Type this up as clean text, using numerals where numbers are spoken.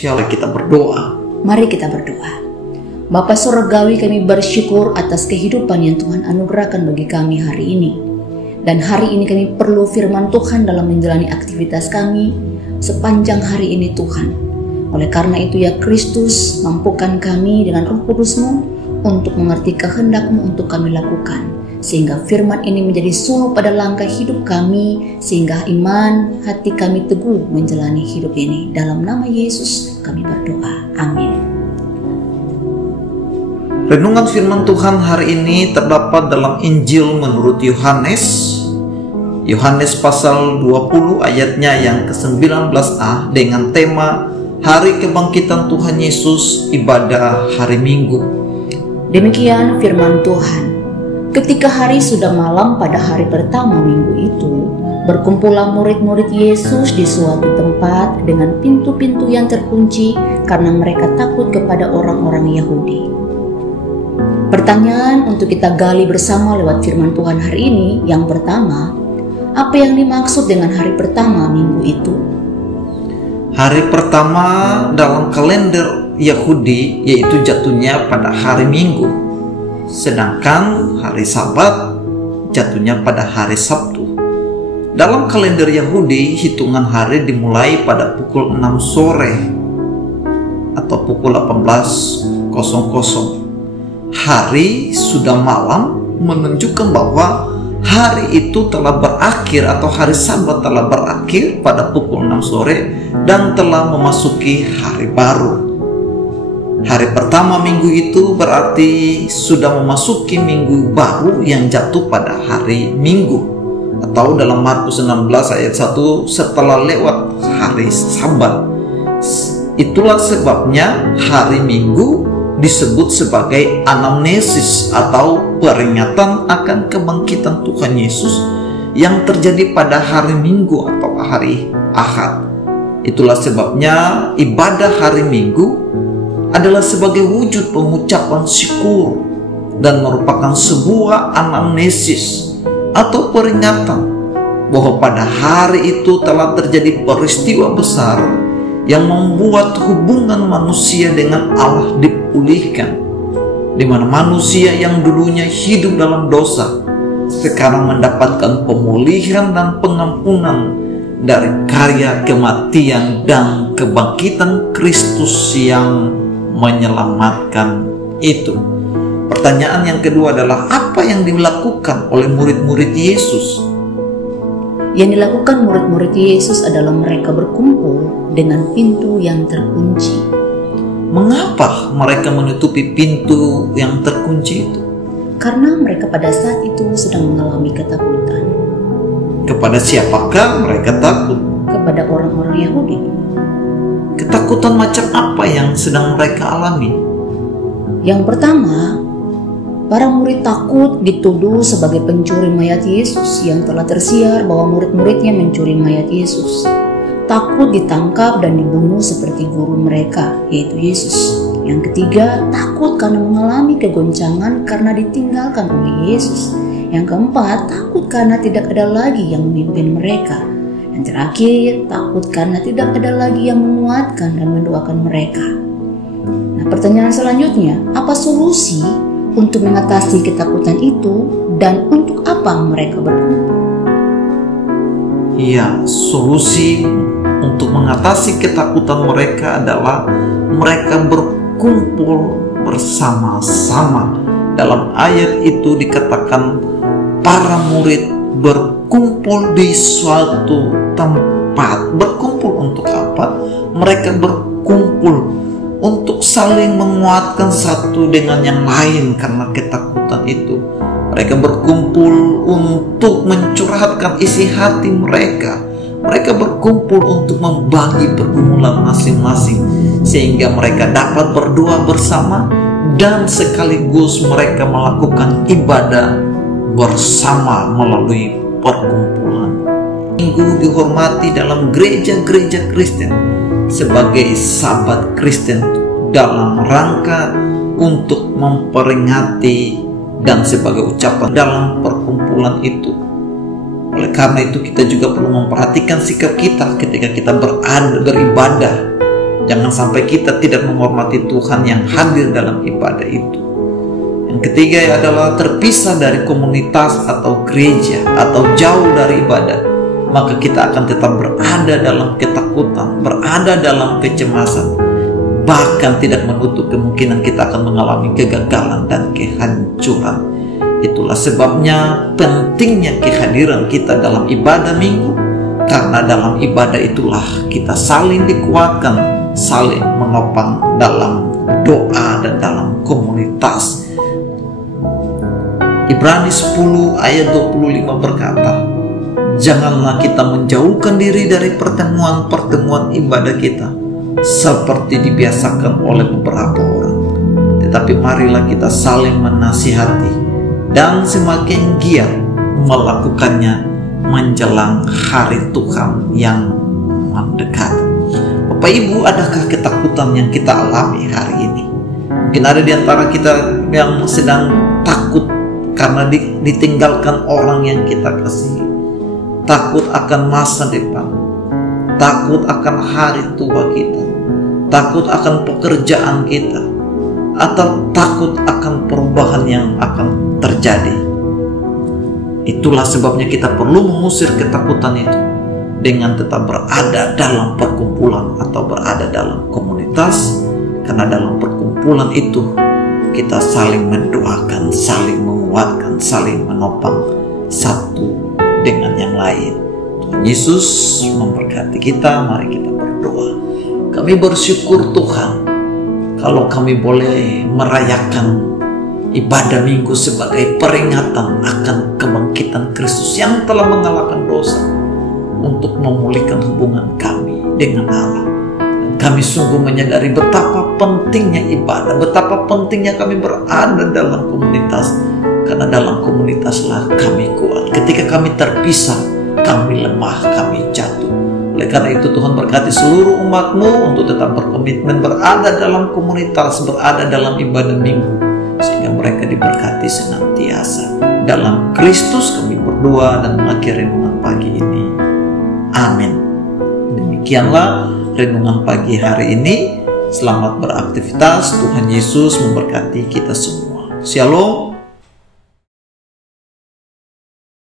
Siapa kita berdoa? Mari kita berdoa. Bapa Surgawi, kami bersyukur atas kehidupan yang Tuhan anugerahkan bagi kami hari ini. Dan hari ini kami perlu firman Tuhan dalam menjalani aktivitas kami sepanjang hari ini Tuhan. Oleh karena itu ya Kristus, mampukan kami dengan Roh Kudus-Mu untuk mengerti kehendak-Mu untuk kami lakukan. Sehingga firman ini menjadi suluh pada langkah hidup kami, sehingga iman hati kami teguh menjalani hidup ini. Dalam nama Yesus kami berdoa. Amin. Renungan firman Tuhan hari ini terdapat dalam Injil menurut Yohanes. Yohanes pasal 20 ayatnya yang ke-19a dengan tema Hari Kebangkitan Tuhan Yesus, ibadah hari Minggu. Demikian firman Tuhan. Ketika hari sudah malam pada hari pertama minggu itu, berkumpullah murid-murid Yesus di suatu tempat dengan pintu-pintu yang terkunci karena mereka takut kepada orang-orang Yahudi. Pertanyaan untuk kita gali bersama lewat firman Tuhan hari ini, yang pertama, apa yang dimaksud dengan hari pertama minggu itu? Hari pertama dalam kalender Yahudi yaitu jatuhnya pada hari Minggu. Sedangkan hari Sabat jatuhnya pada hari Sabtu. Dalam kalender Yahudi, hitungan hari dimulai pada pukul 6 sore atau pukul 18.00. Hari sudah malam menunjukkan bahwa hari itu telah berakhir atau hari Sabat telah berakhir pada pukul 6 sore dan telah memasuki hari baru. Hari pertama minggu itu berarti sudah memasuki minggu baru yang jatuh pada hari Minggu, atau dalam Markus 16 ayat 1 setelah lewat hari Sabat. Itulah sebabnya hari Minggu disebut sebagai anamnesis atau peringatan akan kebangkitan Tuhan Yesus yang terjadi pada hari Minggu atau hari Ahad. Itulah sebabnya ibadah hari Minggu adalah sebagai wujud pengucapan syukur dan merupakan sebuah anamnesis atau peringatan bahwa pada hari itu telah terjadi peristiwa besar yang membuat hubungan manusia dengan Allah dipulihkan, di mana manusia yang dulunya hidup dalam dosa sekarang mendapatkan pemulihan dan pengampunan dari karya kematian dan kebangkitan Kristus yang menyelamatkan itu. Pertanyaan yang kedua adalah apa yang dilakukan oleh murid-murid Yesus? Yang dilakukan murid-murid Yesus adalah mereka berkumpul dengan pintu yang terkunci. Mengapa mereka menutupi pintu yang terkunci itu? Karena mereka pada saat itu sedang mengalami ketakutan. Kepada siapakah mereka takut? Kepada orang-orang Yahudi. Ketakutan macam apa yang sedang mereka alami? Yang pertama, para murid takut dituduh sebagai pencuri mayat Yesus yang telah tersiar bahwa murid-muridnya mencuri mayat Yesus. Takut ditangkap dan dibunuh seperti guru mereka, yaitu Yesus. Yang ketiga, takut karena mengalami kegoncangan karena ditinggalkan oleh Yesus. Yang keempat, takut karena tidak ada lagi yang memimpin mereka. Yang terakhir, takut karena tidak ada lagi yang menguatkan dan mendoakan mereka. Nah, pertanyaan selanjutnya, apa solusi untuk mengatasi ketakutan itu dan untuk apa mereka berkumpul? Iya, solusi untuk mengatasi ketakutan mereka adalah mereka berkumpul bersama-sama. Dalam ayat itu dikatakan para murid berkumpul di suatu tempat. Berkumpul untuk apa? Mereka berkumpul untuk saling menguatkan satu dengan yang lain karena ketakutan itu. Mereka berkumpul untuk mencurahkan isi hati mereka. Mereka berkumpul untuk membagi pergumulan masing-masing sehingga mereka dapat berdoa bersama dan sekaligus mereka melakukan ibadah bersama melalui perkumpulan. Minggu dihormati dalam gereja-gereja Kristen sebagai Sabat Kristen dalam rangka untuk memperingati dan sebagai ucapan dalam perkumpulan itu. Oleh karena itu kita juga perlu memperhatikan sikap kita ketika kita beribadah Jangan sampai kita tidak menghormati Tuhan yang hadir dalam ibadah itu. Yang ketiga adalah terpisah dari komunitas atau gereja atau jauh dari ibadah. Maka kita akan tetap berada dalam ketakutan, berada dalam kecemasan. Bahkan tidak menutup kemungkinan kita akan mengalami kegagalan dan kehancuran. Itulah sebabnya pentingnya kehadiran kita dalam ibadah minggu. Karena dalam ibadah itulah kita saling dikuatkan, saling menopang dalam doa dan dalam komunitas. Ibrani 10 ayat 25 berkata, janganlah kita menjauhkan diri dari pertemuan-pertemuan ibadah kita seperti dibiasakan oleh beberapa orang, tetapi marilah kita saling menasihati dan semakin giat melakukannya menjelang hari Tuhan yang mendekat. Bapak Ibu, adakah ketakutan yang kita alami hari ini? Mungkin ada di antara kita yang sedang takut karena ditinggalkan orang yang kita kasihi, takut akan masa depan, takut akan hari tua kita, takut akan pekerjaan kita, atau takut akan perubahan yang akan terjadi. Itulah sebabnya kita perlu mengusir ketakutan itu dengan tetap berada dalam perkumpulan atau berada dalam komunitas. Karena dalam perkumpulan itu kita saling mendoakan, saling menguatkan, saling menopang satu dengan yang lain. Tuhan Yesus memberkati kita. Mari kita berdoa. Kami bersyukur Tuhan kalau kami boleh merayakan ibadah minggu sebagai peringatan akan kebangkitan Kristus yang telah mengalahkan dosa untuk memulihkan hubungan kami dengan Allah. Kami sungguh menyadari betapa pentingnya ibadah, betapa pentingnya kami berada dalam komunitas. Karena dalam komunitaslah kami kuat. Ketika kami terpisah, kami lemah, kami jatuh. Oleh karena itu Tuhan berkati seluruh umat-Mu untuk tetap berkomitmen berada dalam komunitas, berada dalam ibadah minggu, sehingga mereka diberkati senantiasa. Dalam Kristus kami berdoa dan mengakhiri renungan pagi ini. Amin. Demikianlah renungan pagi hari ini. Selamat beraktivitas. Tuhan Yesus memberkati kita semua. Shalom.